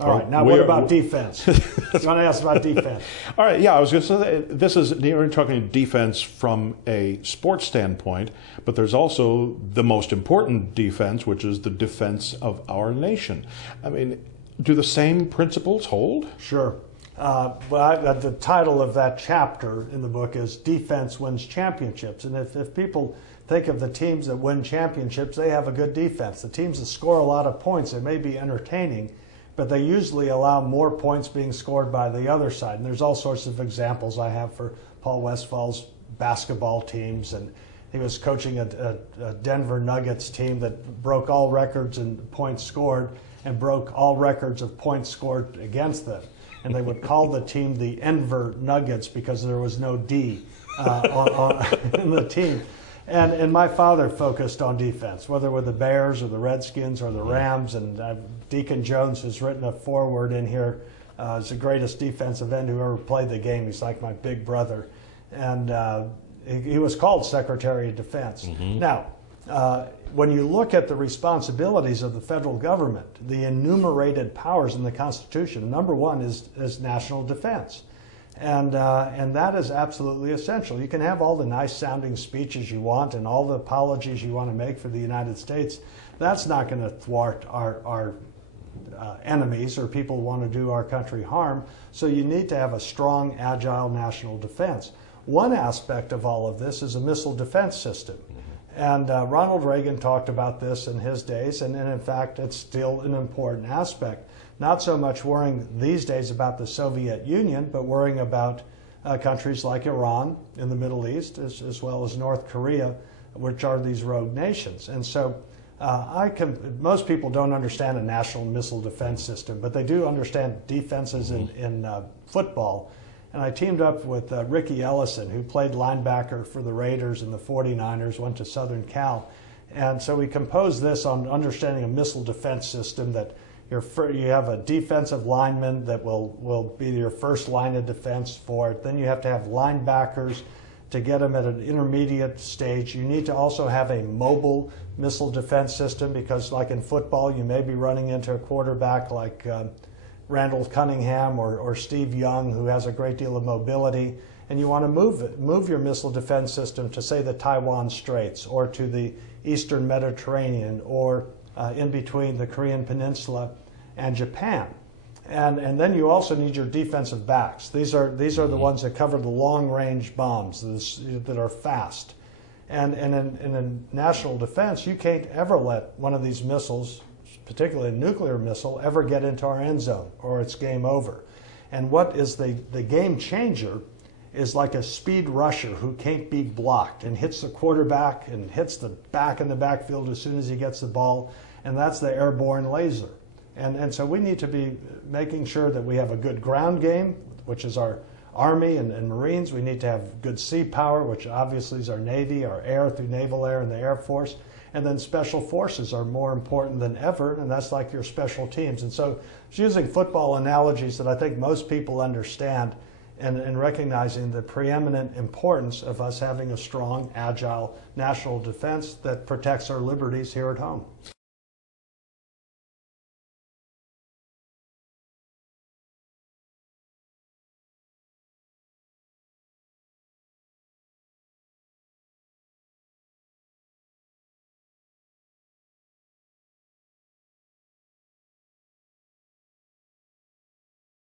All right, now what about defense? You want to ask about defense? All right, yeah, I was going to say, you're talking defense from a sports standpoint, but there's also the most important defense, which is the defense of our nation. I mean, do the same principles hold? Sure. The title of that chapter in the book is Defense Wins Championships. And if people think of the teams that win championships, they have a good defense. The teams that score a lot of points, they may be entertaining, but they usually allow more points being scored by the other side. And there's all sorts of examples I have for Paul Westphal's basketball teams, and he was coaching a Denver Nuggets team that broke all records in points scored and broke all records of points scored against them. And they would call the team the Enver Nuggets because there was no D in the team. And my father focused on defense, whether with the Bears or the Redskins or the Rams. And Deacon Jones has written a foreword in here. He's the greatest defensive end who ever played the game. He's like my big brother. And he was called Secretary of Defense. Now, when you look at the responsibilities of the federal government, the enumerated powers in the Constitution, number one is national defense. And that is absolutely essential. You can have all the nice sounding speeches you want and all the apologies you want to make for the United States. That's not going to thwart our enemies or people who want to do our country harm. So you need to have a strong, agile national defense. One aspect of all of this is a missile defense system. And Ronald Reagan talked about this in his days, and in fact, it's still an important aspect. Not so much worrying these days about the Soviet Union, but worrying about countries like Iran in the Middle East, as well as North Korea, which are these rogue nations. And so most people don't understand a national missile defense system, but they do understand defenses in football. And I teamed up with Ricky Ellison, who played linebacker for the Raiders and the 49ers, went to Southern Cal. And so we composed this on understanding a missile defense system that you have a defensive lineman that will be your first line of defense for it. Then you have to have linebackers to get them at an intermediate stage. You need to also have a mobile missile defense system because, like in football, you may be running into a quarterback like Randall Cunningham or Steve Young, who has a great deal of mobility, and you want to move your missile defense system to, say, the Taiwan Straits or to the Eastern Mediterranean or in between the Korean Peninsula and Japan. And then you also need your defensive backs. These are the ones that cover the long-range bombs that are fast. And in national defense, you can't ever let one of these missiles, particularly a nuclear missile, ever get into our end zone or it's game over. And what is the game changer is like a speed rusher who can't be blocked and hits the quarterback and hits the back in the backfield as soon as he gets the ball, and that's the airborne laser. And so we need to be making sure that we have a good ground game, which is our Army and Marines. We need to have good sea power, which obviously is our Navy, our air through Naval Air and the Air Force. And then special forces are more important than ever, and that's like your special teams. And so it's using football analogies that I think most people understand and recognizing the preeminent importance of us having a strong, agile national defense that protects our liberties here at home.